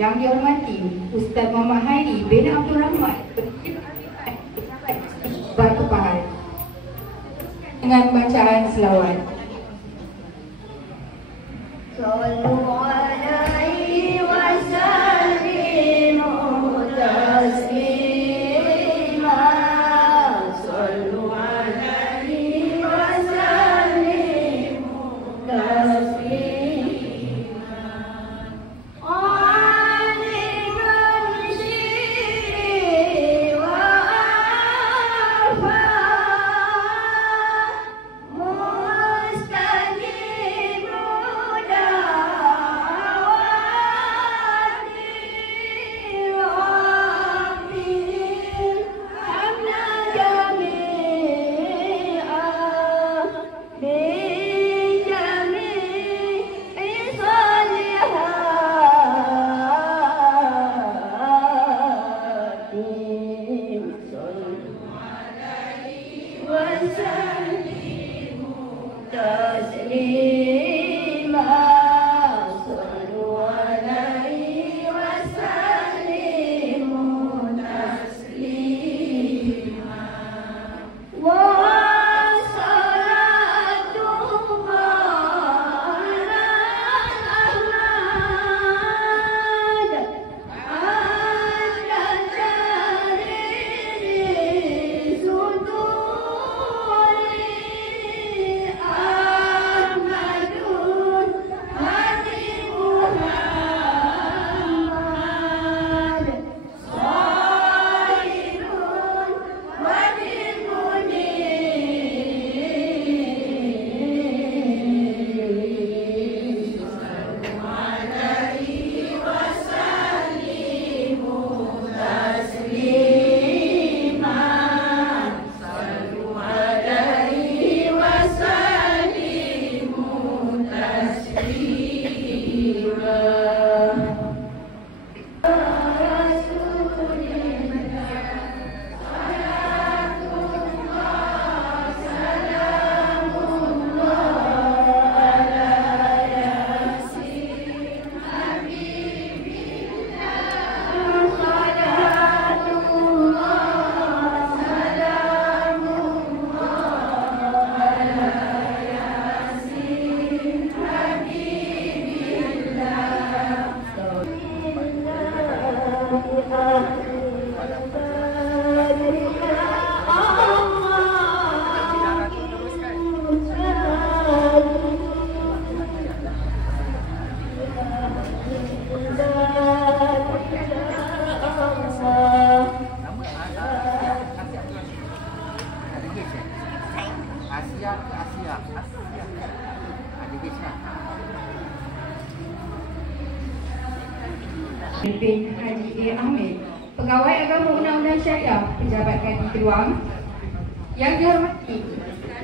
Yang dihormati Ustaz Muhammad Hairi bin Abdul Rahman berkepahal dengan bacaan selawat. Sallu alaihi wa sallimu taslima. Sallu alaihi wa bin Haji A. Ahmed, Pegawai Agama Undang-Undang Syariah Pejabat Kadi Keluang. Yang dihormati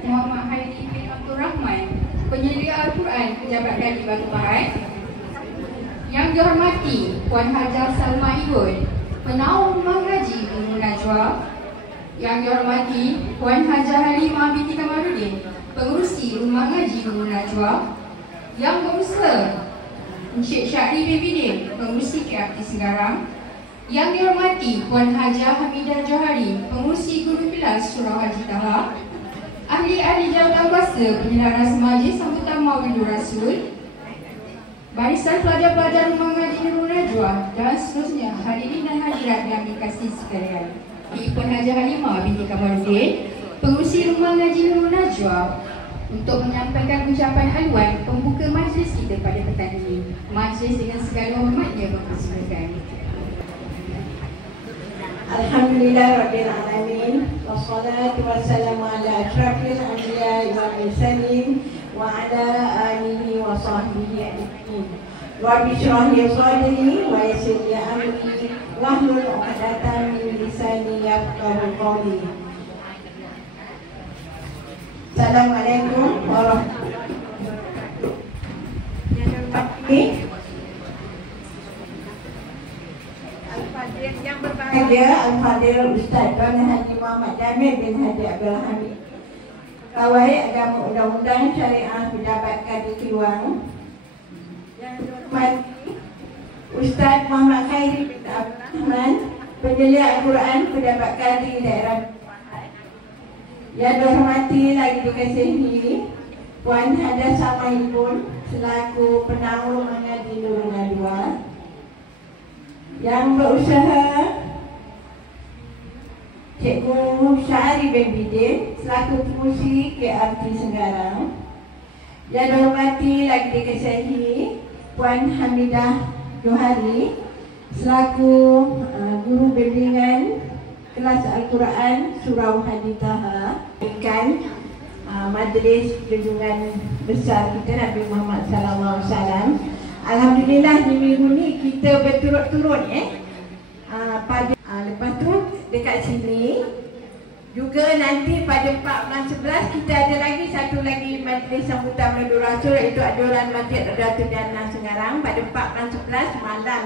Muhammad Hairi bin Abdul Rahman, Penyelia Al-Quran Pejabat Kadi Batu Pahat. Yang dihormati Puan Hajar Salma Ibun, Penaung Rumah Haji Ummu Najwa. Yang dihormati Puan Hajar Halimah binti Kamarudin, Pengurusi Rumah Haji Ummu Najwa. Yang berusaha Encik Syahri bin Bidin, Pengurusi KFT Segarang. Yang dihormati Puan Hajah Hamidah Johari, Pengurusi Guru Kelas Surau Haji Taha. Ahli-ahli jawatan kuasa penyelaras majlis sambutan Maulidur Rasul. Barisan pelajar-pelajar Rumah Ngaji Nurul Najwa dan seterusnya, hadirin dan hadirat yang dikasihi sekalian. Puan Hajah Halimah binti Kamarudin, Pengurusi Rumah Ngaji Nurul Najwa, untuk menyampaikan ucapan haluan pembuka majlis kita pada petang ini. Majlis dengan segala hormatnya mempersilakan. Alhamdulillah Rabbil Alamin, wassalatu wassalamu ala ashrafil anbiya wal mursalin wa ala alihi wa sahbihi ajma'in. Rabbi shrah li sadri wa yassir li amri wahlul 'uqdatam min lisani yafqahu qawli. Assalamualaikum warahmatullahi wabarakatuh. Yang berbahagia Al-Fadhil Ustaz Dr. Haji Muhammad Jamil bin Haji Abdul Hamid, Pegawai Agama Undang-Undang Syariah Pejabat Kadi Keluang. Yang dihormati Ustaz Muhammad Hairi bin Abdul Rahman, Penyelia Al-Quran Pejabat Kadi Daerah. Yang dihormati lagi dikasihi Puan Hajar Salma Ibun selaku Penaung Rumah Ngaji Nurul Najwa. Yang berusaha Cikgu Syahri bin Bidin selaku Pengurusi KFT Segarang. Yang dihormati lagi dikasihi Puan Hamidah Johari selaku Guru Bimbingan Kelas Al-Quran Surau Haji Taha. Majlis junjungan besar kita Nabi Muhammad SAW. Alhamdulillah di minggu ni kita berturut-turut lepas tu dekat sini juga nanti pada 4 bulan 11 kita ada lagi satu lagi majlis sambutan Maulidur Rasul, iaitu adoran Masjid Rajatul Jannah Segarang pada 4 bulan 11 malam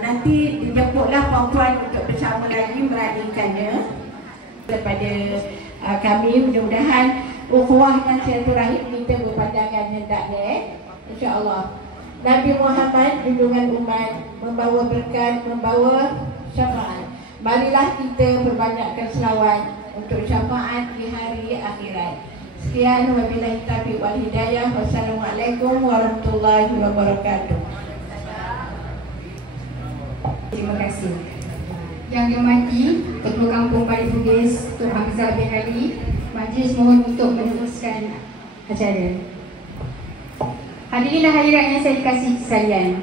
nanti dijemputlah puan-puan untuk bersama lagi meraihkannya. Daripada kami mudah-mudahan ukhuwah dan silaturahim kita berpandangan hendaknya, insya-Allah. Nabi Muhammad junjungan umat membawa berkat, membawa syafaat. Marilah kita perbanyakkan selawat untuk syafaat di hari akhirat. Sekian, wabillahi taufiq wal hidayah. Wassalamualaikum warahmatullahi wabarakatuh. Terima kasih. Yang dihormati Ketua Kampung Bali Bugis, Tuan Hamzah bin Ali, majlis mohon untuk meneruskan acara. Hadirin dan hadirat yang saya dikasihi sekalian,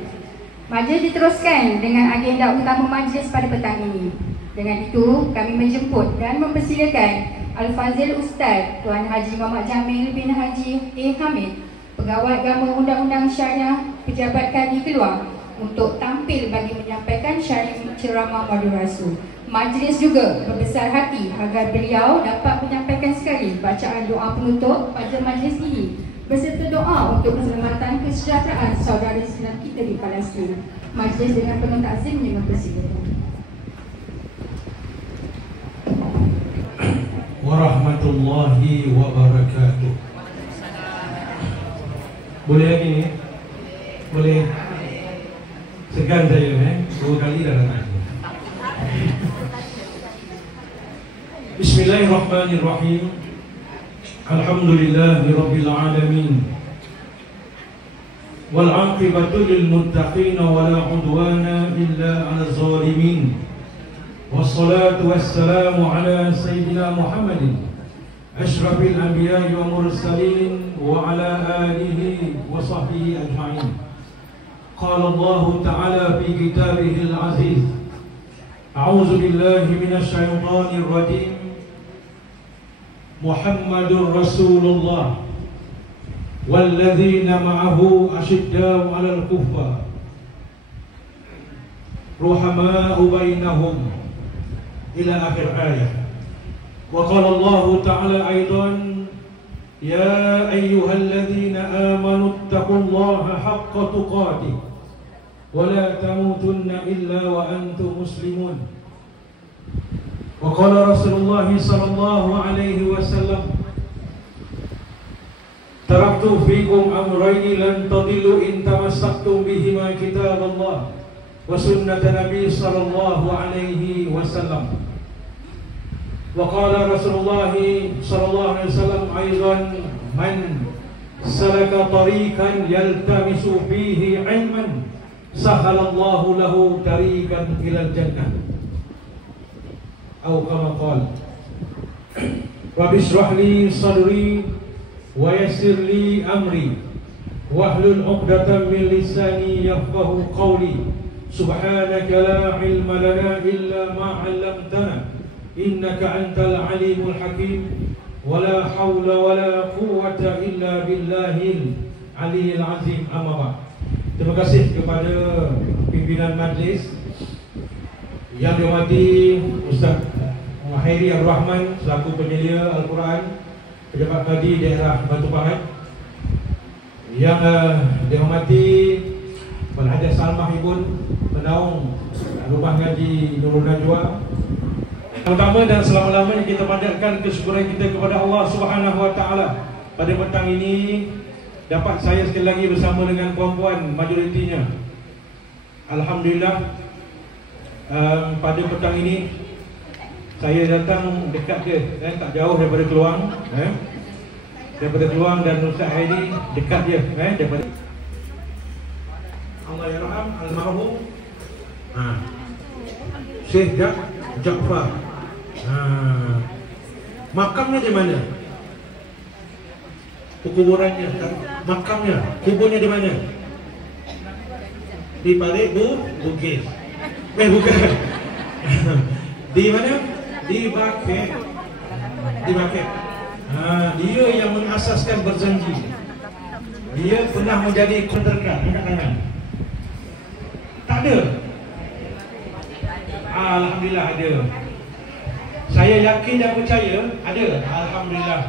majlis diteruskan dengan agenda utama majlis pada petang ini. Dengan itu, kami menjemput dan mempersilakan Al-Fazil Ustaz Tuan Haji Muhammad Jamil bin Haji A. Hamid, Pegawai Agama Undang-Undang Syariah Pejabat Kadi Keluang, untuk tampil bagi menyampaikan syariah ceramah Maulid Rasul. Majlis juga berbesar hati agar beliau dapat menyampaikan sekali bacaan doa penutup pada majlis ini, beserta doa untuk keselamatan kesejahteraan saudara Islam kita di Palestin. Majlis dengan penuh takzim dengan persilakan. Warahmatullahi wabarakatuh. Boleh lagi ni? Boleh. Segan saya, 2 kali dah datang. Bismillahirrahmanirrahim. Alhamdulillahirabbil alamin. Wal 'aqibatu lil muttaqin wa la 'udwana illa 'alal zalimin. Wassalatu wassalamu ala sayyidina Muhammadin asyrafil anbiya'i wa mursalin wa ala alihi wa sahbihi ajma'in. Qala Allah Ta'ala fi kitabihil aziz, a'udzu billahi minasy syaithanir rajim. Muhammadur Rasulullah walladzina ma'ahu asyidda'u 'alal kuffar ruhama'u bainahum ila akhir ayat. Wa qala Allah Ta'ala aidan, ya ayyuhalladzina amanu taqullaha haqqa tuqatih wa la tamutunna illa wa antum muslimun. Wa qala Rasulullah sallallahu alaihi wasallam, taraktu fikum amrayni lan tadillu in tamassaktum bihima kitaballah wa sunnata nabi sallallahu alaihi wasallam. Wa qala Rasulullah sallallahu alaihi wasallam aidan, man salaka tariqan yaltamisu fihi ilman sahalallahu lahu tariqan ilal jannah. Atau kama qala, Rabbi shrah li sadri wa yassir li amri wahlul 'uqdatam min lisani yafqahu qawli. Subhanaka la ilma lana illa ma 'allamtana innaka antal alimul hakim. Wala hawla wala quwwata illa billahil aliyil azim. Amma ba'd. Terima kasih kepada pimpinan majlis yang dihormati Ustaz Hairi Abdul Rahman selaku penyelia Al-Quran Pejabat Kadi Daerah Batu Pahat, yang dihormati Al-Hadas Salmah Ibun Penaung Rumah Ngaji Nurul Najwa. Pertama dan selama-lamanya kita panjatkan kesyukuran kita kepada Allah Subhanahu Wa Taala. Pada petang ini dapat saya sekali lagi bersama dengan puan-puan majoritinya. Alhamdulillah, pada petang ini saya datang dekat je, tak jauh daripada Keluang, daripada Keluang, dan Ustaz Hairi dekat je, daripada Allah yarham almarhum Syekh Jaafar. Makamnya di mana? Kuburannya, makamnya, kuburnya di mana? Di balik bukit. Bukan. Di mana? Di Baket. Di Baket. Dia yang mengasaskan berjanji. Dia pernah menjadi kontraktor, angkat tangan. Tak ada. Alhamdulillah ada. Saya yakin dan percaya ada. Alhamdulillah.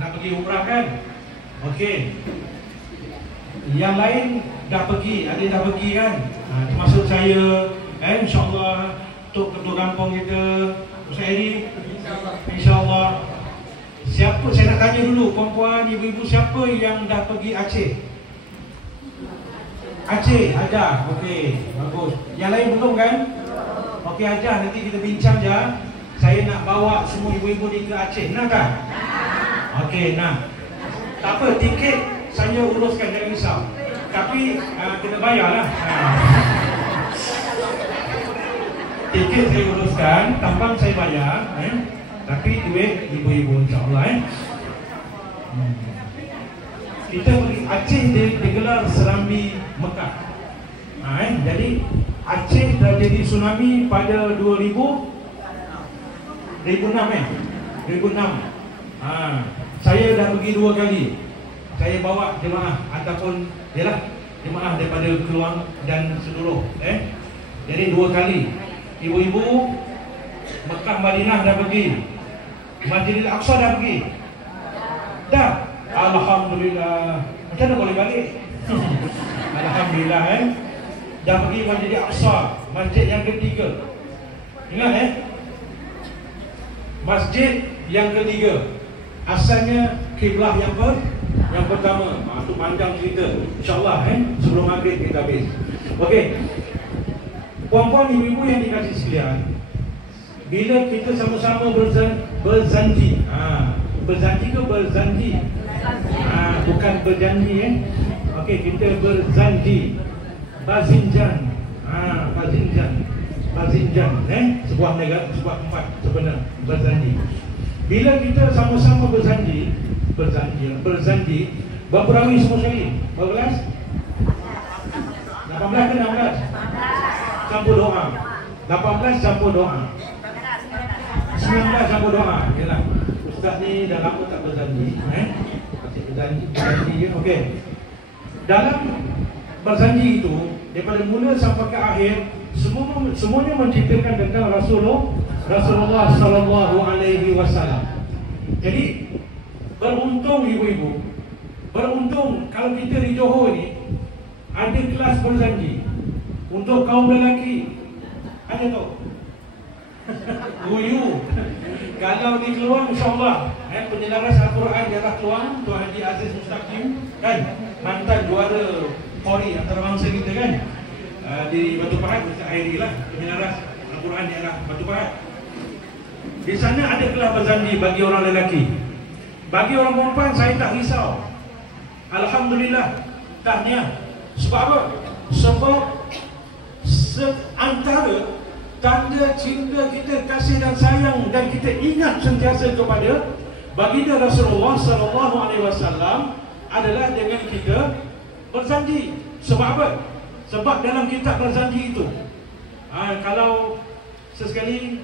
Nak pergi umrah kan? Okey. Yang lain dah pergi, ada dah pergi kan? Termasuk saya, insya-Allah untuk ketua kampung kita, Ustaz Eri, insya-Allah. Siapa Siapa, saya nak tanya dulu, puan-puan, ibu-ibu, siapa yang dah pergi Aceh? Aceh, Hajah. Okey, bagus. Yang lain belum kan? Okey Hajah, nanti kita bincang je. Saya nak bawa semua ibu-ibu ni ke Aceh. Nak tak? Okey, nak. Tak apa, tiket saya uruskan, jangan risau. Tapi kena bayarlah. Tiket saya uruskan, tambang saya bayar. Tapi duit ibu-ibu insya-Allah. Kita pergi Aceh, digelar Serambi Mekah. Jadi Aceh dah jadi tsunami pada 2006 2006. Saya dah pergi 2 kali. Saya bawa jemaah ataupun jemaah daripada Keluang dan seluruh. Jadi 2 kali. Ibu-ibu Mekah Madinah dah pergi. Masjidil Aqsa dah pergi. Dah. Alhamdulillah. Macam mana boleh balik? Alhamdulillah dah pergi Masjidil Aqsa, masjid yang ketiga. Ingat masjid yang ketiga. Asalnya kiblah yang pertama. Itu panjang cerita. InsyaAllah sebelum maghrib kita habis. Okey. Puan-puan, ibu-ibu yang dikasihi sekalian, bila kita sama-sama berjanji. Berjanji ke berjanji? Bukan berjanji Okey, kita berjanji. Bazinjan. Bazinjan sebuah negara, sebuah tempat sebenar. Berjanji. Bila kita sama-sama berjanji, berperawi semua sekali. Berapa belas? 18 ke 16? Campur doa. 18 campur doa. 19 campur doa. Yalah. Ustaz ni dah lama tak berjanji. Berjanji. Okey. Dalam berjanji itu, daripada mula sampai ke akhir, semuanya menceritakan tentang Rasulullah sallallahu alaihi wasallam. Jadi beruntung ibu-ibu, beruntung kalau kita di Johor ni ada kelas berjanji untuk kaum lelaki. Ada tak? Guyu. Kalau di Keluang insya-Allah penyelaras Al-Quran daerah Keluang, Tuan Haji Aziz Mustaqim kan, mantan juara Pori antarabangsa kita kan, di Batu Pahat, Ustaz Hairi lah, penyelaras Al-Quran daerah Batu Pahat. Di sana ada kelas berjanji bagi orang lelaki. Bagi orang perempuan saya tak risau. Alhamdulillah. Tahniah. Sebab apa? Sebab antara tanda cinta kita, kasih dan sayang, dan kita ingat sentiasa kepada baginda Rasulullah sallallahu alaihi wasallam adalah dengan kita berjanji. Sebab apa? Sebab dalam kitab berjanji itu, kalau sesekali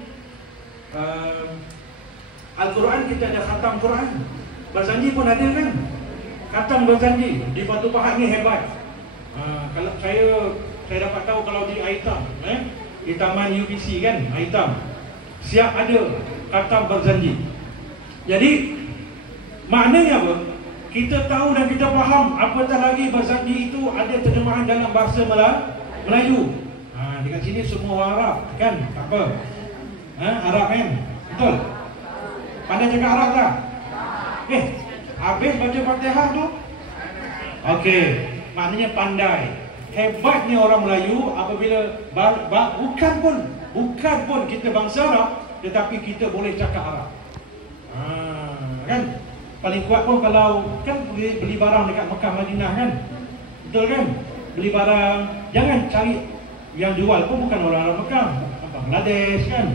Al-Quran kita ada khatam Quran, berjanji pun ada kan? Khatam berjanji di Batu Pahat ni hebat. Kalau saya dapat tahu kalau di Aitam, di Taman UBC kan, Aitam siap ada khatam berjanji. Jadi maknanya apa? Kita tahu dan kita faham, apatah lagi berjanji itu ada terjemahan dalam bahasa Melayu. Dekat sini semua orang Arab kan? Apa? Arab kan? Betul? Pandai cakap Arab tak? Habis baca Fatihah tu? Okey, maknanya pandai. Hebatnya orang Melayu apabila bukan pun kita bangsa Arab, tetapi kita boleh cakap Arab. Kan? Paling kuat pun kalau kan beli barang dekat Mekah Madinah kan? Betul kan? Beli barang, jangan cari yang jual pun bukan orang Mekah, Bangladesh kan?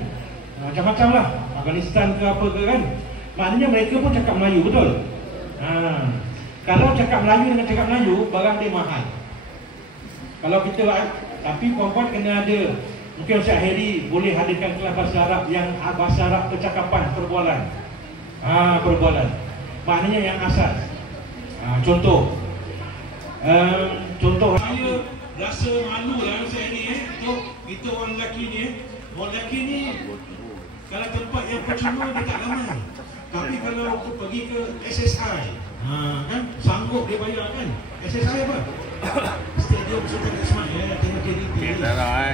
Macam-macam lah, Afghanistan ke apa ke kan? Maknanya mereka pun cakap Melayu, betul? Kalau cakap Melayu dengan cakap Melayu, barang dia mahal. Kalau kita, tapi puan-puan kena ada. Mungkin Ustaz Heri boleh hadirkan kelas bahasa Arab yang bahasa Arab percakapan, perbualan. Perbualan. Maknanya yang asas. Contoh. Contoh. Saya rasa malu lah Ustaz Heri kita orang lelaki ni orang lelaki ni kalau tempat yang percuma dia tak ramai. Tapi kalau pergi ke SSI, kan sanggup dia bayar kan? SSI apa? Stadium Sultan Ismail, tengok JDT.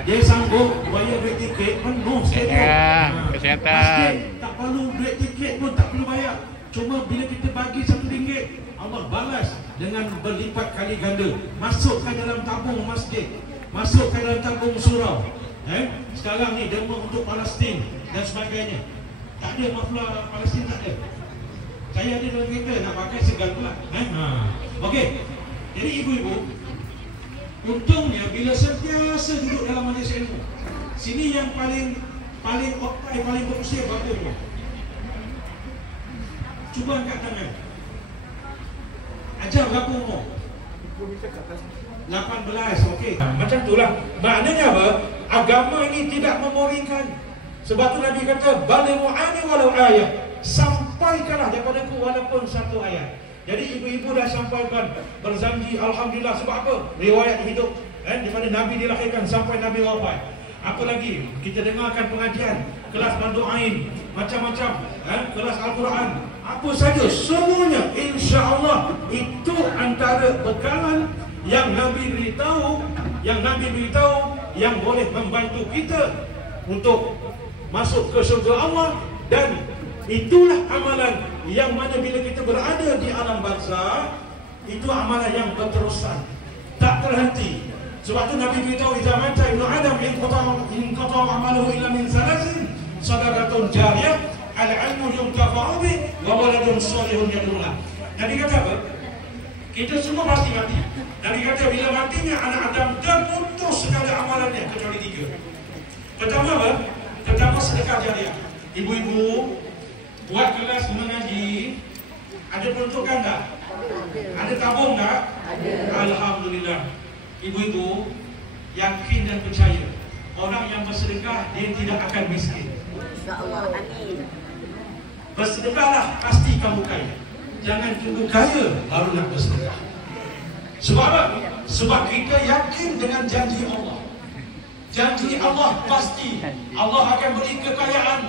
Dia sanggup bayar duit tiket penuh stadium. Kesihatan. Tak perlu duit tiket pun tak perlu bayar. Cuma bila kita bagi RM1, Allah balas dengan berlipat kali ganda. Masukkan dalam tabung masjid, masukkan dalam tabung surau. Sekarang ni demo untuk Palestin dan sebagainya. Tak ada mafla Palestin, tak ada. Saya ada dalam kereta, nak pakai segan pula. Okey. Jadi ibu-ibu, untungnya bila sentiasa duduk dalam majlis ilmu, sini yang paling berusia berapa umur? Cuba angkat tangan. Ajar berapa umur? 18, okey. Macam itulah. Maknanya apa? Agama ini tidak memoringkan. Sebab tu Nabi kata, balighu ani walau ayat. Sampaikanlah daripadaku walaupun satu ayat. Jadi ibu-ibu dah sampaikan, berzanji, alhamdulillah. Sebab apa? Riwayat hidup daripada Nabi dilahirkan sampai Nabi wafat. Apa lagi? Kita dengarkan pengajian, kelas bandu'ain, macam-macam, kelas Al-Quran, apa saja, semuanya insya-Allah itu antara bekalan yang Nabi beritahu, yang boleh membantu kita untuk masuk ke syurga Allah. Dan itulah amalan yang mana bila kita berada di alam barzakh, itu amalan yang berterusan, tak terhenti. Sebab tu Nabi beritahu, idza mata ibnu adam inqata amaluhu illa min salasin, sadaqatun jariyah, al-ilmu yuntafa'u bih, wa waladun salihun yad'u lahu. Nabi kata apa? Kita semua pasti mati. Nabi kata bila matinya anak Adam, terputus segala amalannya kecuali 3. Pertama apa? Pertama sedekah jariah. Ibu-ibu buat kelas mengaji, ada peruntukan tak? Ada tabung tak? Ada. Alhamdulillah. Ibu-ibu yakin dan percaya, orang yang bersedekah dia tidak akan miskin. InsyaAllah, amin. Bersedekahlah, pasti kamu kaya. Jangan tunggu kaya baru nak bersedekah. Sebab apa? Sebab kita yakin dengan janji Allah. Janji Allah pasti. Allah akan beri kekayaan,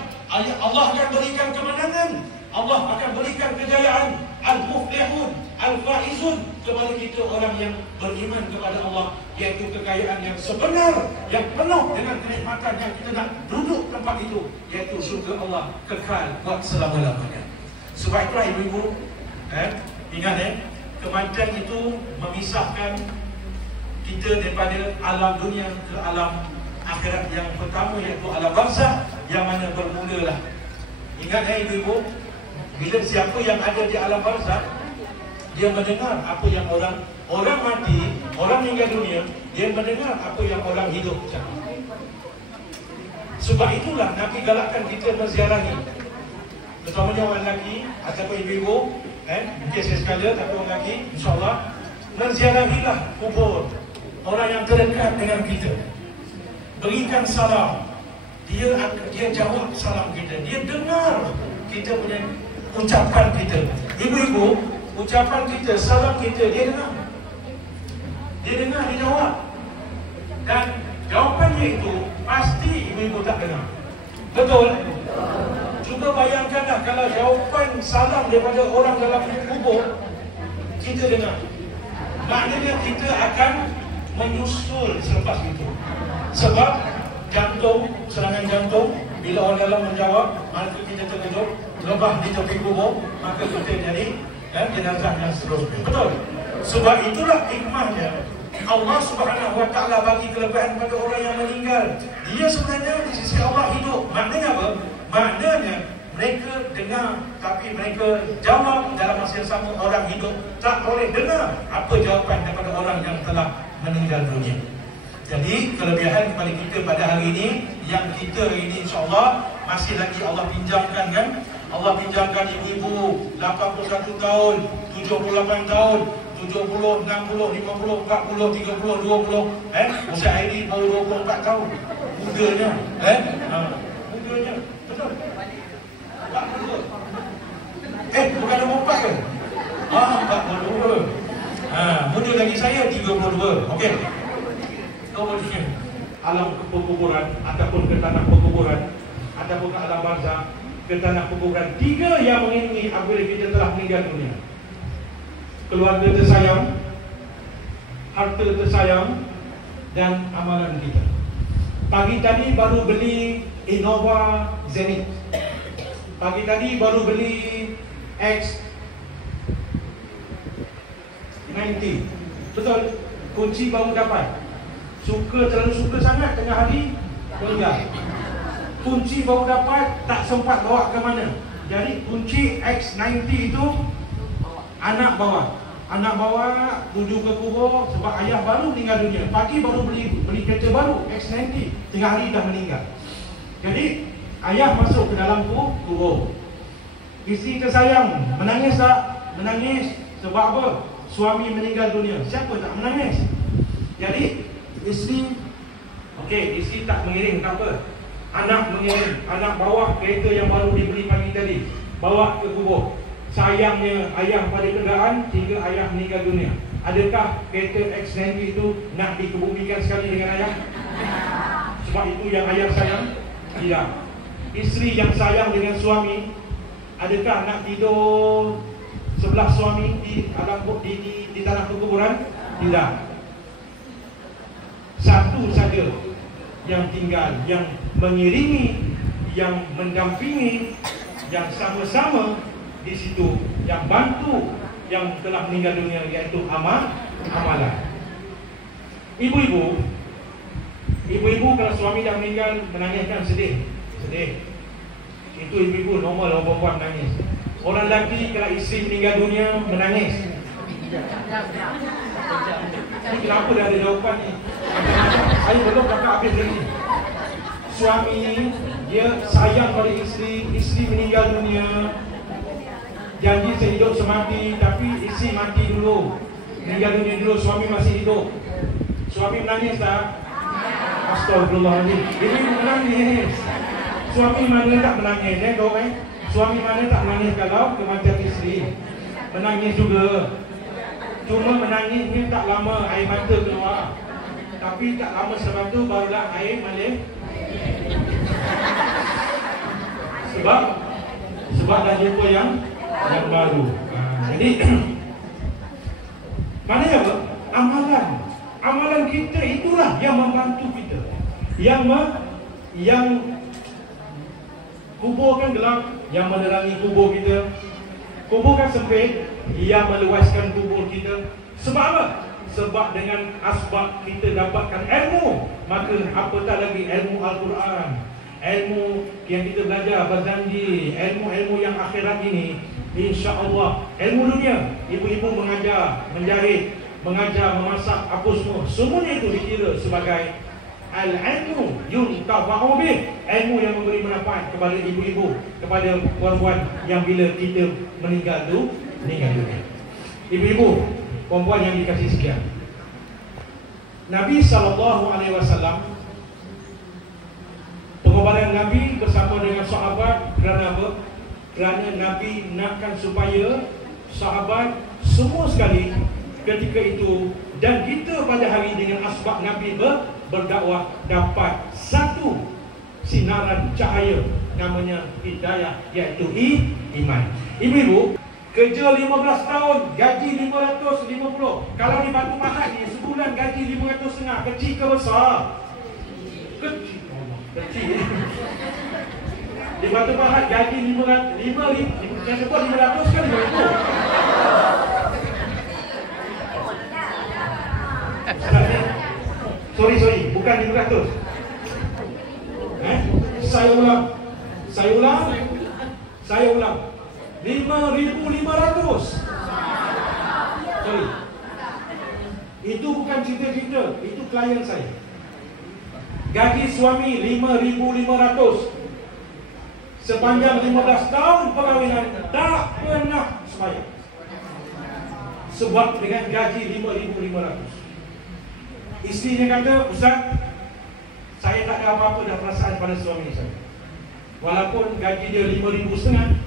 Allah akan berikan kemenangan, Allah akan berikan kejayaan. Al-muflihun, al-faizun kepada kita orang yang beriman kepada Allah, iaitu kekayaan yang sebenar, yang penuh dengan kenikmatan yang kita nak duduk tempat itu, iaitu syurga Allah kekal buat selama-lamanya. Sebab itulah ibu-ibu, ingat kematian itu memisahkan kita daripada alam dunia ke alam akhirat yang pertama, iaitu alam barzakh, yang mana bermulalah. Ingat ibu-ibu, bila siapa yang ada di alam barzakh, dia mendengar apa yang orang mati, orang meninggal dunia, dia mendengar apa yang orang hidup cakap. Sebab itulah Nabi galakkan kita menziarahi, terutamanya orang lelaki ataupun ibu-ibu, mungkin saya sekalian, tapi orang lelaki, insyaAllah, menziarahilah kubur orang yang terdekat dengan kita. Berikan salam. Dia jawab salam kita. Dia dengar kita punya ucapan kita. Ibu-ibu, ucapan kita, salam kita, dia dengar. Dia jawab. Dan jawapannya itu pasti ibu-ibu tak dengar. Betul? Cuba bayangkanlah kalau jawapan salam daripada orang dalam kubur kita dengar. Maknanya kita akan menyusul selepas itu. Sebab jantung, serangan jantung, bila orang dalam menjawab, maka kita terkejut, lebah di tepi kubur, maka kita jadi jenazah yang seterusnya. Betul? Sebab itulah hikmahnya Allah Subhanahu Wa Taala bagi kelebihan pada orang yang meninggal. Dia sebenarnya di sisi Allah hidup. Maknanya apa? Maknanya mereka dengar, tapi mereka jawab dalam masa yang sama. Orang hidup tak boleh dengar apa jawapan daripada orang yang telah meninggal dunia. Jadi kelebihan kepada kita pada hari ini, yang kita ini insyaAllah masih lagi Allah pinjamkan kan. Allah pinjamkan ibu-ibu 81 tahun, 78 tahun, 70, 60, 50, 40, 30, 20. Ustaz Aidi baru 24 tahun. Mudanya. Mudanya. Betul? 42. Bukan 24 ke? 42. Muda lagi saya 32. Okey. Kemudian alam pekuburan ataupun ke tanah pekuburan ataupun ke alam barzakh, ke tanah pekuburan, 3 yang mengiringi apabila kita telah meninggal dunia. Keluarga tersayang, harta tersayang, dan amalan kita. Pagi tadi baru beli Innova Zenith. Pagi tadi baru beli X90. Betul? Kunci baru dapat. Terlalu suka sangat tengah hari meninggal. Kunci baru dapat, tak sempat bawa ke mana. Jadi kunci X90 itu anak bawa. Anak bawa tuju ke kubur sebab ayah baru meninggal dunia. Pagi baru beli kereta baru X90, tengah hari dah meninggal. Jadi ayah masuk ke dalam kubur. Isteri tersayang menangis tak? Menangis. Sebab apa? Suami meninggal dunia. Siapa tak menangis? Jadi isteri, isteri tak mengiring, tak apa. Anak mengiring, anak bawa kereta yang baru dibeli pagi tadi, bawa ke kubur. Sayangnya ayah pada kenderaan sehingga ayah meninggal dunia. Adakah kereta X90 itu nak dikebumikan sekali dengan ayah? Sebab itu yang ayah sayang? Tidak. Isteri yang sayang dengan suami, adakah nak tidur sebelah suami di tanah perkuburan? Tidak. Satu saja yang tinggal, yang mengiringi, yang mendampingi, yang sama-sama di situ, yang bantu yang telah meninggal dunia, iaitu amalan. Ibu-ibu kalau suami dah meninggal menangis kan sedih. Itu ibu-ibu normal orang perempuan menangis. Orang lelaki kalau isteri meninggal dunia menangis. Ini kenapa dah ada jawapan ni? Saya belum cakap habis lagi. Suami dia sayang pada isteri meninggal dunia. Janji sehidup semati, tapi isteri mati dulu, meninggal dunia dulu, suami masih hidup. Suami menangis tak? Astagfirullahaladzim. Ini menangis. Suami mana tak menangis? Suami mana tak menangis kalau kematian isteri? Menangis juga. Cuma menangisnya tak lama, air mata keluar. Tapi tak lama selepas tu barulah air mengalir. Sebab dah jumpa yang baru. Jadi mana apa? Amalan kita itulah yang membantu kita. Yang kubur kan gelap, yang menerangi kubur kita. Kubur kan sempit, yang meluaskan kubur kita. Sebab apa? Sebab dengan asbab kita dapatkan ilmu, maka apatah lagi ilmu Al-Quran, ilmu yang kita belajar, berjanji, ilmu-ilmu yang akhirat ini, insya-Allah, ilmu dunia, ibu-ibu mengajar, menjahit, mengajar, memasak, apa semua, semuanya itu dikira sebagai al-ilmu yuntafa'u bih, ilmu yang memberi manfaat kepada ibu-ibu, kepada puan-puan yang bila kita meninggal dunia. Ibu-ibu, puan-puan yang dikasihi sekalian, Nabi SAW, pengorbanan Nabi bersama dengan sahabat kerana apa? Kerana Nabi nakkan supaya sahabat semua sekali ketika itu dan kita pada hari dengan asbab Nabi berdakwah dapat satu sinaran cahaya, namanya hidayah, iaitu iman. Ibu-ibu, kerja 15 tahun, gaji 550. Kalau di Batu Pahat ni sebulan gaji 550, kecil ke besar? Kecil. Di Batu Pahat gaji 500, saya sebut 500 kan 500. Sorry, bukan 500. Saya ulang. 5,500. Sorry. Itu bukan cerita-cerita, itu klien saya. Gaji suami 5,500. Sepanjang 15 tahun perkahwinan tak pernah sembahyang. Sebab dengan gaji 5,500. Isterinya kata, Ustaz, saya tak ada apa-apa dah perasaan pada suami saya. Walaupun gaji dia 5,500,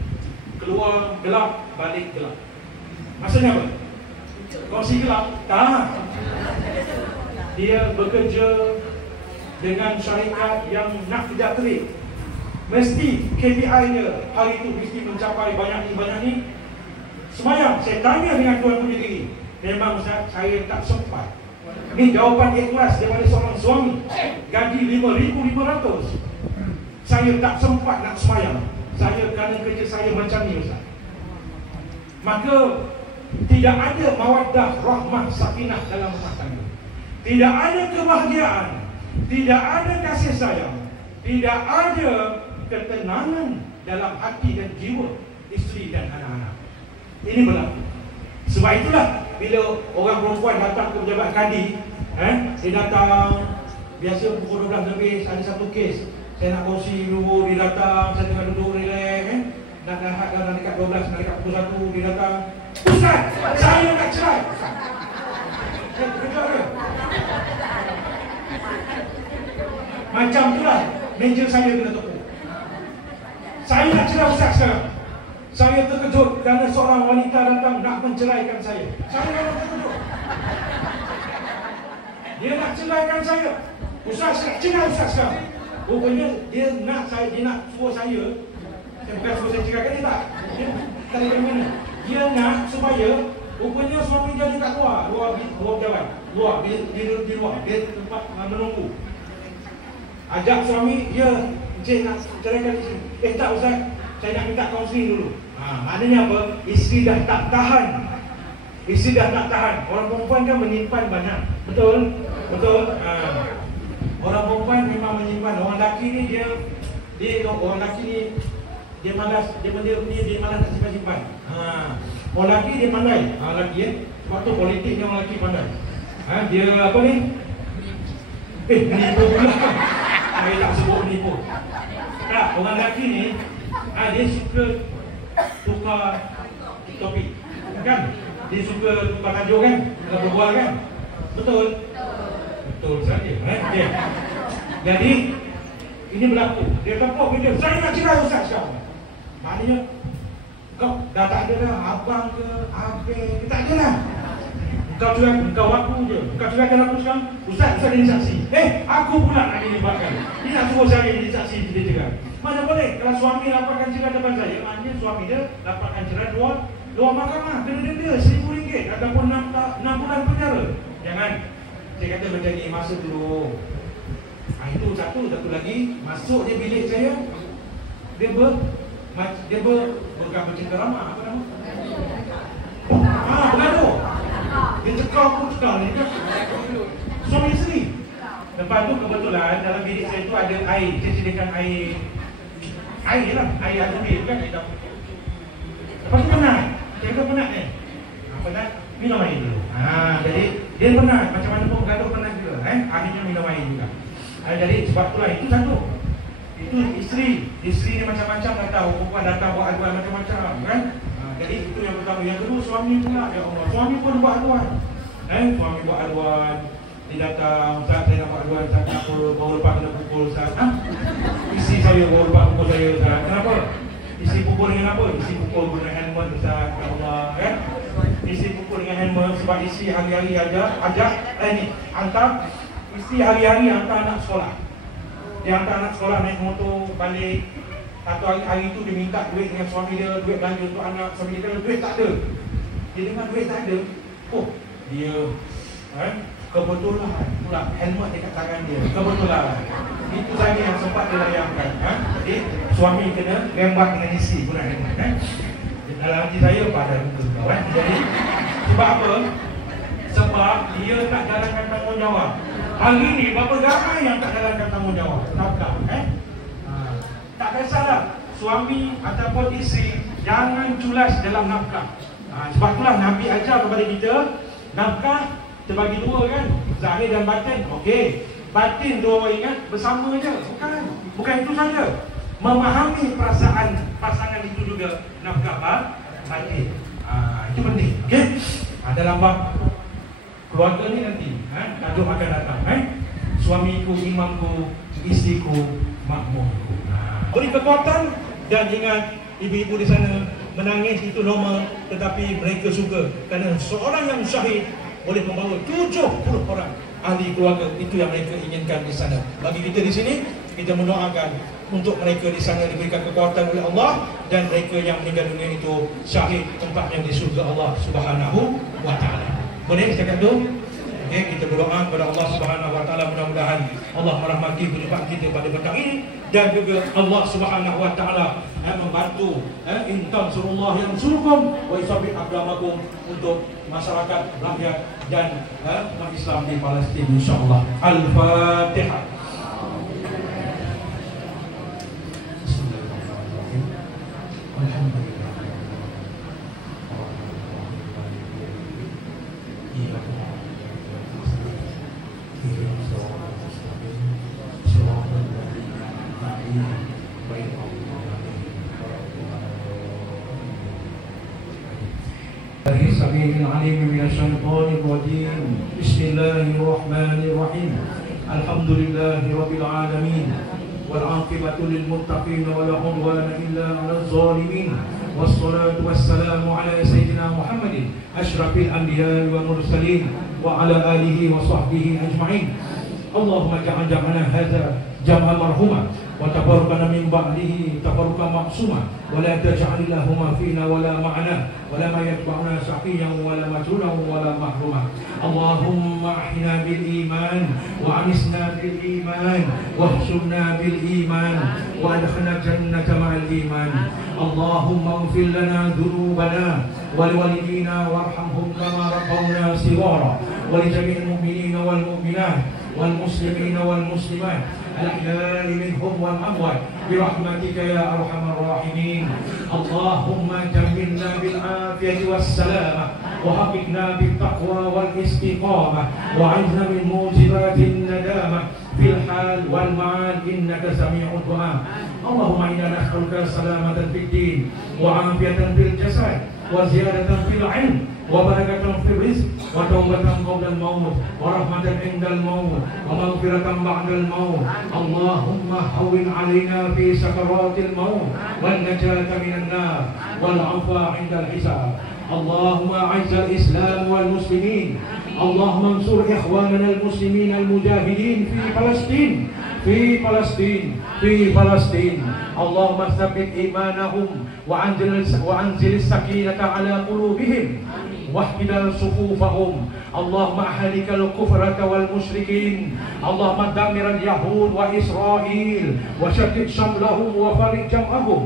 keluar gelap, balik gelap. Maksudnya apa? Kongsi gelap? Tak. Dia bekerja dengan syarikat yang nak tidak terik. Mesti KPI-nya hari itu mesti mencapai banyak ni. Semayang, saya tanya dengan Tuhan punya diri, memang Ustaz, saya tak sempat. Ini jawapan ikhlas daripada seorang suami. Gaji 5,500. Saya tak sempat nak semayang. Saya kerana kerja saya macam ni, Ustaz. maka tidak ada mawaddah, rahmah, sakinah dalam rumah tangga. Tidak ada kebahagiaan, tidak ada kasih sayang, tidak ada ketenangan dalam hati dan jiwa isteri dan anak-anak. Ini berlaku. Sebab itulah bila orang perempuan datang ke pejabat kadi, dia datang biasa pukul 12 lebih, ada satu kes saya nak kongsi dulu, dia datang, saya tengah duduk relax, nak dekat 12, nak dekat pukul 1, dia datang, Ustaz, saya nak cerai. Betul ke? Macam itulah meja saya kena tepuk. Saya nak cerai Ustaz sekarang. Saya terkejut kerana seorang wanita datang nak menceraikan saya. Saya memang terkejut. Dia nak ceraikan saya. Ustaz, saya nak cerai Ustaz sekarang. Rupanya dia nak suruh saya bukan suruh saya ceraikan dia tak. Dia tak dari mana. Dia nak supaya rupanya suami dia dekat luar pejabat. Di luar. Dia tempat menunggu. Ajak suami dia, "Encik nak ceraikan isteri." Tak Ustaz, saya nak minta kaunseling dulu. Maknanya apa? Isteri dah tak tahan. Orang perempuan kan menyimpan banyak. Betul? Orang perempuan memang menyimpan. Orang lelaki ni orang lelaki ni dia malas, dia malas nak simpan. Orang lelaki dia pandai. Lelaki sebab tu politiknya orang lelaki pandai. Dia apa ni? Menipu pula. Saya tak sebut menipu. Tak, orang lelaki ni dia suka tukar topik. Kan? Dia suka tukar tajuk kan? Kalau berbual kan? Betul saja. Okay. Jadi ini berlaku. Dia tepuk bila saya nak cerai Ustaz sekarang. Maknanya kau dah tak ada dah abang ke abang, tak ada lah. Kau aku je. Kau ceraikan aku sekarang. Ustaz jadi saksi. Aku pula nak dilibatkan. Dia nak suruh saya jadi saksi dia cerai. Mana boleh? Kalau suami laporkan cerai depan saya, maknanya suami dia laporkan cerai luar mahkamah, kena denda RM1,000 ataupun 6 bulan penjara. Jangan. Saya kata menjadi masa dulu. Itu satu lagi. Masuk dia bilik saya, dia bukan bercengkerama, apa nama? Bergaduh. Dia cekal ni kan. Suami isteri. Lepas tu kebetulan dalam bilik saya tu ada air. Saya sediakan air lah, air air kan. Lepas tu penat. Saya kata penat ni. Penat, minum air dulu. Jadi dia penat, macam mana pun bergaduh penat juga. Akhirnya minum air juga. Jadi sebab itulah, itu satu. Itu isteri ni macam-macam dah tahu. Perempuan datang buat aduan macam-macam kan. Jadi itu yang pertama. Yang kedua, suami pula. Ya Allah, suami pun buat aduan. Suami buat aduan. Dia datang, Ustaz saya nak buat aduan. Ustaz kenapa baru lepas kena pukul Ustaz? Isteri saya baru lepas pukul saya Ustaz. Kenapa? Isteri pukul dengan apa? Isteri pukul guna helmet Ustaz. Ya Allah kan. Isteri pukul dengan helmet sebab isteri hari-hari hantar. Isteri hari-hari hantar anak sekolah. Dia hantar anak sekolah naik motor balik. Atau hari itu dia minta duit dengan suami dia, duit belanja untuk anak. Suami dia kata duit tak ada. Dia dengar duit tak ada. Dia kebetulan pula helmet dekat tangan dia. Kebetulan. Itu saja yang sempat dia layangkan. Jadi suami kena rembat dengan isteri guna helmet. Dalam hati saya pada muka. Jadi sebab apa? Sebab dia tak jalankan tanggungjawab. Hari ni berapa ramai yang tak jalankan tanggungjawab? Nafkah. Tak kisahlah suami ataupun isteri, jangan culas dalam nafkah. Sebab itulah Nabi ajar kepada kita, nafkah terbagi dua kan, zahir dan batin. Okey, batin dua orang ingat bersama je. Bukan itu saja. Memahami perasaan pasangan itu juga nafkah batin. Itu penting. Okey. Dalam bab keluarga ni nanti tajuk akan datang. Suamiku imamku, isteriku makmumku. Beri kekuatan dan ingat ibu-ibu di sana menangis itu normal, tetapi mereka suka kerana seorang yang syahid boleh membawa 70 orang ahli keluarga. Itu yang mereka inginkan di sana. Bagi kita di sini, kita mendoakan untuk mereka di sana diberikan kekuatan oleh Allah dan mereka yang meninggal dunia itu syahid tempatnya di surga Allah Subhanahu wa taala. Boleh cakap tu? Kita berdoa kepada Allah Subhanahu Wa Taala, mudah-mudahan Allah merahmati perjumpaan kita pada petang ini, dan juga Allah Subhanahu Wa Taala membantu in tansurullah yansurkum wa yusabbit aqdamakum untuk masyarakat, rakyat dan umat Islam di Palestin, insyaallah. Al-Fatihah. العليم من الشيطان الرجيم. بسم الله الرحمن الرحيم. الحمد لله رب العالمين والعاقبة للمتقين ولا عدوان إلا على الظالمين والصلاة والسلام على سيدنا محمد أشرف الأنبياء والمرسلين وعلى آله وصحبه أجمعين. اللهم اجعل جمعنا هذا جمعا مرحوما وتباركنا من بعده تباركا معصوما ولا تجعل لهما فينا ولا معنا ولا ما يتبعنا شقيا ولا مجرونا ولا محروما. اللهم احينا بالإيمان وعنسنا بالإيمان واحشرنا بالإيمان وادخلنا الجنة مع الإيمان. اللهم اغفر لنا ذنوبنا ولوالدينا وارحمهم كما ربونا صغارا ولجميع المؤمنين والمؤمنات والمسلمين والمسلمات الأحياء منهم والأموات برحمتك يا أرحم الراحمين. اللهم جملنا بالعافية والسلامة وحققنا بالتقوى والاستقامة وعزنا من موجبات الندامة في الحال والمعال إنك سميع الدعاء. اللهم إنا نسألك سلامة في الدين وعافية في الجسد وزيادة في العلم وبركة في الرزق وتوبة قبل الموت ورحمة عند الموت ومغفرة بعد الموت. اللهم هون علينا في سكرات الموت والنجاة من النار والعفو عند الحساب. اللهم أعز الإسلام والمسلمين. اللهم انصر إخواننا المسلمين المجاهدين في فلسطين. اللهم ثبت إيمانهم وأنزل السكينة على قلوبهم واحتدى صفوفهم. اللهم أهلك الكفرة والمشركين. اللهم دمر اليهود وإسرائيل وشتت شملهم وفرق جمعهم.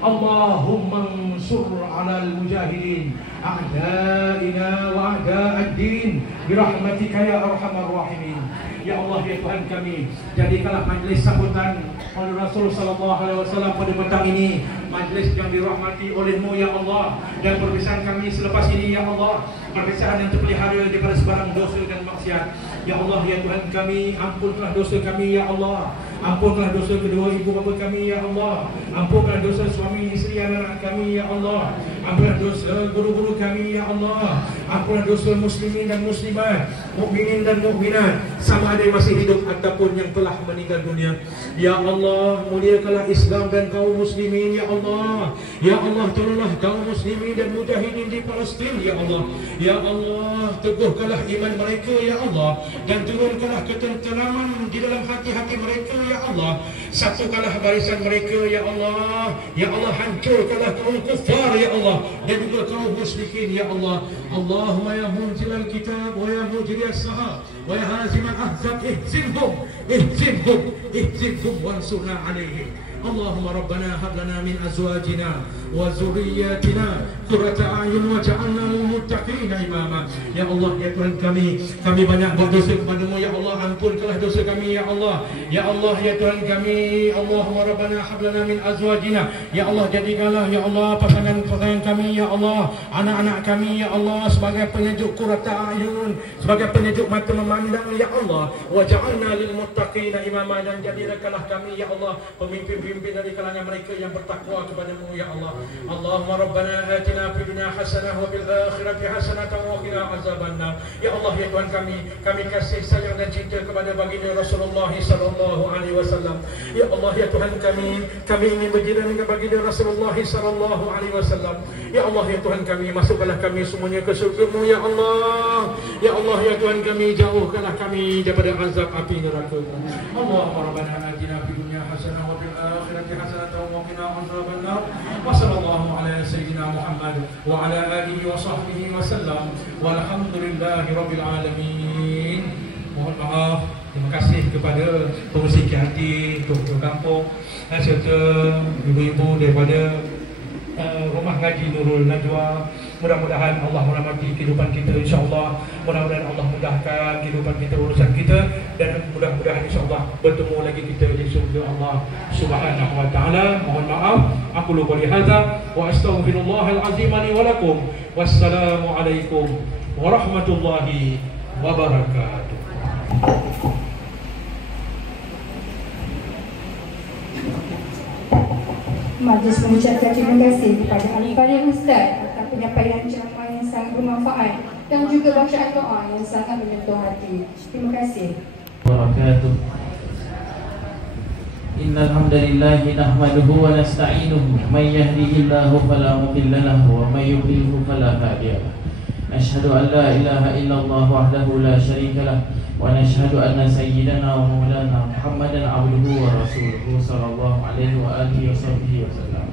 اللهم انصر على المجاهدين أعدائنا وأعداء الدين برحمتك يا أرحم الراحمين. Ya Allah, ya Tuhan kami, jadikanlah majlis sambutan oleh Rasul sallallahu alaihi wasallam pada petang ini majlis yang dirahmati oleh-Mu ya Allah, dan perpisahan kami selepas ini ya Allah, perpisahan yang terpelihara daripada sebarang dosa dan maksiat. Ya Allah, ya Tuhan kami, ampunkanlah dosa kami ya Allah. Ampunkanlah dosa kedua ibu bapa kami ya Allah. Ampunkanlah dosa suami isteri anak kami ya Allah. Ampunkanlah dosa guru-guru kami ya Allah. Ampunkanlah dosa muslimin dan muslimat, mukminin dan mukminat, sama ada yang masih hidup ataupun yang telah meninggal dunia. Ya Allah, muliakanlah Islam dan kaum muslimin ya Allah. Ya Allah, tolonglah kaum muslimin dan mujahidin di Palestin ya Allah. Ya Allah, teguhkanlah iman mereka ya Allah, dan turunkanlah ketenteraman di dalam hati-hati mereka ya Allah. Satukanlah barisan mereka ya Allah. Ya Allah, hancurkanlah kaum kufar ya Allah, dan juga kaum musyrikin ya Allah. Allahumma ya munzilal kitab wa ya mujriyas sahab wa ya hazimal ahzab ihzimhum wansurna alaihim. Allahumma rabbana hab lana min azwajina wa zurriyyatina qurrata a'yun waj'alna lil muttaqina imama. Ya Allah, ya Tuhan kami banyak berdosa kepada-Mu ya Allah, ampunkanlah dosa kami ya Allah. Ya Allah, ya Tuhan kami, Allahumma rabbana hab lana min azwajina. Ya Allah, jadikanlah ya Allah pasangan-pasangan kami ya Allah, anak-anak kami ya Allah sebagai penyejuk qurrata a'yun, sebagai penyejuk mata memandang ya Allah. Waj'alna lil muttaqina imama, dan jadikanlah kami ya Allah pemimpin dari kalangan mereka yang bertakwa kepada-Mu ya Allah. Allahumma rabbana atina fid dunya hasanah wa fil akhirati hasanah wa qina azabannar. Ya Allah, ya Tuhan kami kasih sayang dan cinta kepada baginda Rasulullah sallallahu alaihi wasallam. Ya Allah, ya Tuhan kami ingin berjiran dengan baginda Rasulullah sallallahu alaihi wasallam. Ya Allah, ya Tuhan kami, masukkanlah kami semuanya ke surga-Mu ya Allah. Ya Allah, ya Tuhan kami, jauhkanlah kami daripada azab api neraka. Allahumma rabbana atina fid dunya حسنة وفي الآخرة حسنة وقنا عذاب النار وصلى الله على سيدنا محمد وعلى آله وصحبه وسلم والحمد لله رب العالمين. Mohon maaf, terima kasih kepada pengurusi KHT Ketua Kampung serta ibu-ibu daripada Rumah Ngaji Nurul Najwa. Mudah-mudahan Allah merahmati kehidupan kita, insya-Allah. Mudah-mudahan Allah mudahkan kehidupan kita, urusan kita, dan mudah-mudahan insya-Allah bertemu lagi kita di surga Allah Subhanahu wa taala. Mohon maaf, aku lupa hadza wa astaghfirullahal azim li wa lakum. Wassalamu alaikum warahmatullahi wabarakatuh. Majlis mengucapkan terima kasih kepada Al-Fadhil Ustaz atas penyampaian ceramah yang sangat bermanfaat dan juga bacaan doa yang sangat menyentuh hati. Terima kasih. Wabarakatuh. Innal hamdalillah nahmaduhu wa nasta'inuhu may yahdihillahu fala mudilla lahu wa may yudlilhu fala hadiya lahu. Asyhadu an la ilaha illallah wahdahu la syarika lah wa nashhadu anna sayyidana wa maulana Muhammadan abduhu wa rasuluhu sallallahu alaihi wa alihi wasallam.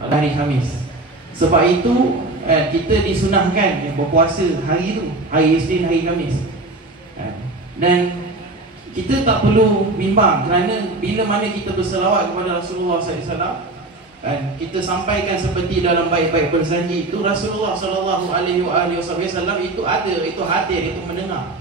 Hari Khamis. Sebab itu kita disunahkan berpuasa hari itu, hari Isnin, hari Khamis. Dan kita tak perlu bimbang kerana bila mana kita berselawat kepada Rasulullah SAW, kita sampaikan seperti dalam baik-baik berjanji itu, Rasulullah sallallahu alaihi wasallam itu ada, itu hadir, itu mendengar.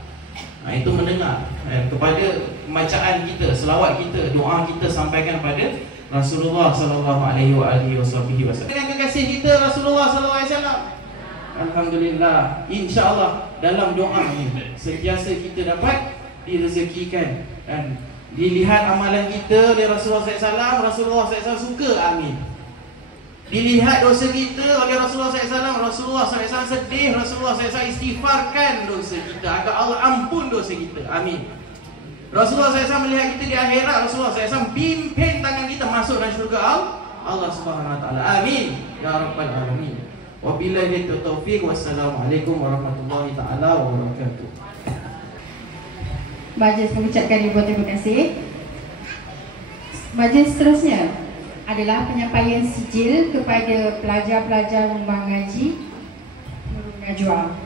Itu mendengar kepada bacaan kita, selawat kita, doa kita sampaikan pada Rasulullah sallallahu alaihi wasallam. Dengan kekasih kita Rasulullah sallallahu alaihi wasallam. Alhamdulillah, insya-Allah dalam doa ini sentiasa kita dapat direzekikan dan dilihat amalan kita oleh Rasulullah SAW. Rasulullah SAW suka, amin. Dilihat dosa kita oleh Rasulullah SAW. Rasulullah SAW sedih, Rasulullah SAW istighfarkan dosa kita agar Allah ampun dosa kita, amin. Rasulullah SAW melihat kita di akhirat, Rasulullah SAW pimpin tangan kita masuk dalam syurga Allah Subhanahu Wa Taala, amin ya rabbal alamin. Wabillahi taufiq. Wassalamualaikum warahmatullahi taala wabarakatuh. Majlis mengucapkan ribuan terima kasih. Majlis seterusnya adalah penyampaian sijil kepada pelajar-pelajar Rumah Ngaji Nurul Najwa,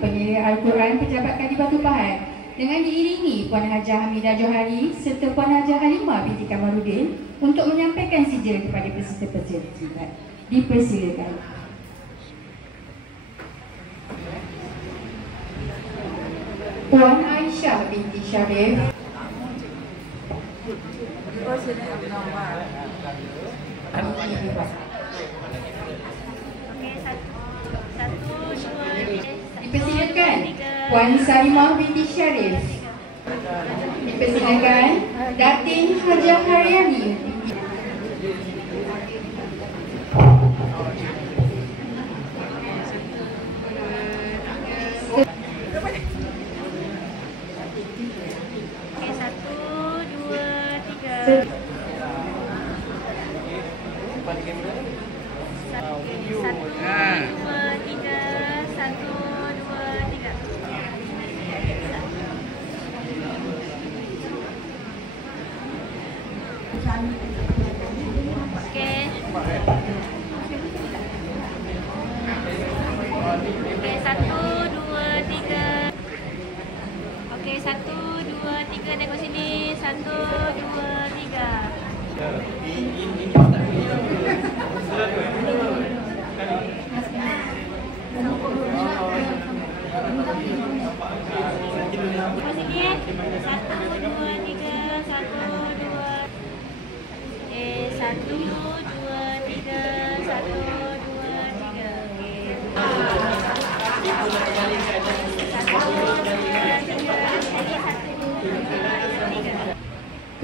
penyelidik Al-Quran Pejabat Kadi Batu Pahat, dengan diiringi Puan Hajah Hamidah Johari serta Puan Hajah Halimah binti Kamarudin untuk menyampaikan sijil kepada peserta-peserta. Dipersilakan. Puan Aisyah binti Syarif, dipersilakan Puan Salimah binti Syarif, dipersilakan Datin Hajah Haryani,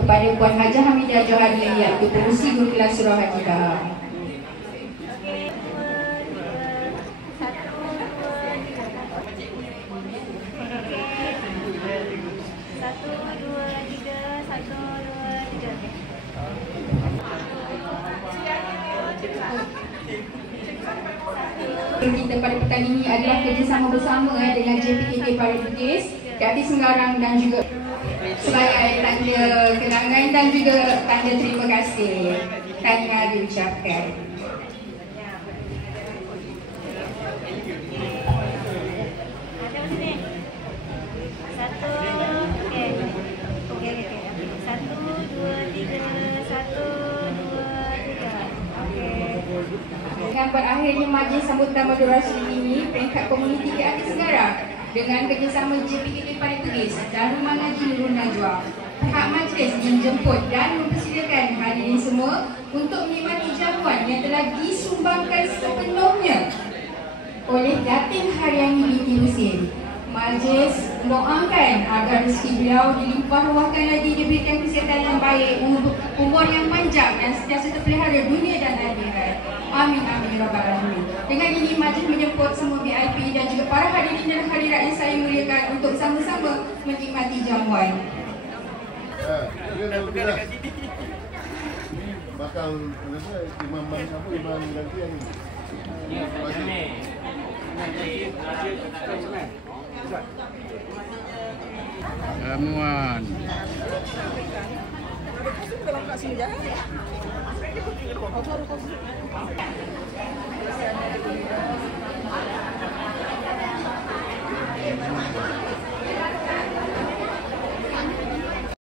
kepada Puan Hajah Hamidah Johari iaitu pengurusi Guru Kelas Surah Haji Bahar. Kita pada petang ini adalah kerjasama bersama dengan JPKT Parabugis, Kadi Senggarang dan juga sebagai tanda kenangan dan juga tanda terima kasih tahniah diucapkan. Dengan berakhirnya majlis sambutan Madura ini, peringkat komuniti di atas negara dengan kerjasama JPKT Paribugis dan Rumah Ngaji Nurul Najwa, pihak majlis menjemput dan mempersediakan hadirin semua untuk menikmati jamuan yang telah disumbangkan sepenuhnya oleh Datin Haryani binti Husin. Majlis mendoakan agar rezeki beliau dilimpah ruahkan lagi, diberikan kesihatan yang baik, umur yang panjang dan sentiasa terpelihara dunia dan akhirat. Amin amin ya rabbal alamin. Dengan ini majlis menjemput semua VIP dan juga para hadirin dan hadirat yang saya muliakan untuk sama-sama menikmati jamuan. Bakal imam apa imam ganti yang ini. Ramuan. Dalam kat sini jangan.